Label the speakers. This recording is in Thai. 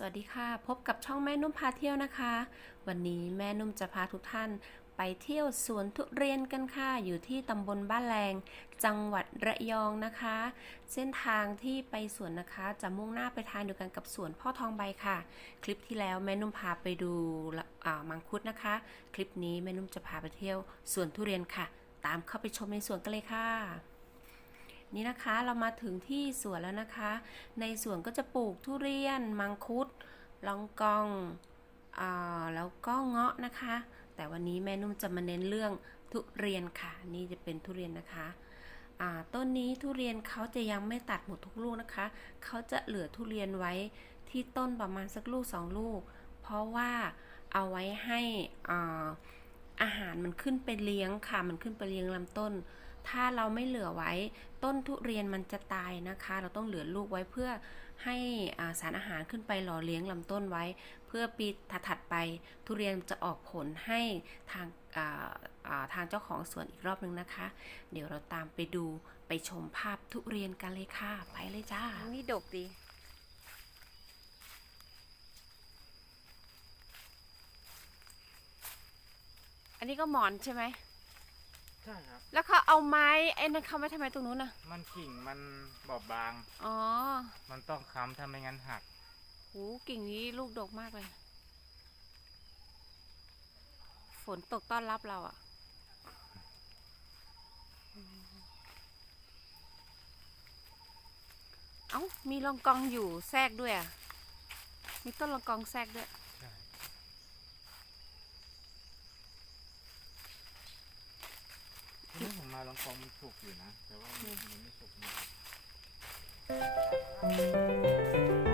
Speaker 1: สวัสดีค่ะ พบกับช่องแม่นุ่มพาเที่ยวนะคะ วันนี้แม่นุ่มจะพาทุกท่านไปเที่ยวสวนทุเรียนกันค่ะ อยู่ที่ตำบลบ้านแรง จังหวัดระยองนะคะ เส้นทางที่ไปสวนนะคะ จะมุ่งหน้าไปทางเดียวกันกับสวนพ่อทองใบค่ะ คลิปที่แล้วแม่นุ่มพาไปดูมังคุดนะคะ คลิปนี้แม่นุ่มจะพาไปเที่ยวสวนทุเรียนค่ะ ตามเข้าไปชมในสวนกันเลยค่ะ นี่นะคะเรามาถึงที่สวนแล้วนะคะ ในสวนก็จะปลูกทุเรียน มังคุดลองกองอแล้วก็เงาะนะคะ แต่วันนี้แม่นุ่มจะมาเน้นเรื่องทุเรียนค่ะ นี่จะเป็นทุเรียนนะคะต้นนี้ทุเรียนเขาจะยังไม่ตัดหมดทุกลูกนะคะ เขาจะเหลือทุเรียนไว้ที่ต้นประมาณสักลูกสองลูก เพราะว่าเอาไว้ให้อาอาหารมันขึ้นไปเลี้ยงค่ะ มันขึ้นไปเลี้ยงลำต้น ถ้าเราไม่เหลือไว้ต้นทุเรียนมันจะตายนะคะ เราต้องเหลือลูกไว้เพื่อให้สารอาหารขึ้นไปหล่อเลี้ยงลำต้นไว้ เพื่อปีถัดๆไปทุเรียนจะออกผลให้ทางทางเจ้าของสวนอีกรอบนึงนะคะ เดี๋ยวเราตามไปดูไปชมภาพทุเรียนกันเลยค่ะ ไปเลยจ้า
Speaker 2: นี่ดกดีอันนี้ก็หมอนใช่ไหม
Speaker 3: ใช่ครับ
Speaker 2: แล้วเขาเอาไม้ไอ้นั่นเขาไว้ทำไมตรงนู้นน่ะ
Speaker 3: มันกิ่งมันบอบบาง
Speaker 2: อ๋อ
Speaker 3: มันต้องค้ำถ้าไม่งั้นหัก
Speaker 2: หูกิ่งนี้ลูกดกมากเลย ฝนตกต้อนรับเราอะ่ะ เอ้า มีลองกองอยู่แทรกด้วยอะ่ะ มีต้นลองกองแทรกด้วย
Speaker 3: ใช่ ทีนี้ผ มาลองฟองมันสุกอยู่นะ แต่ว่ามันมันไม่สุกมาก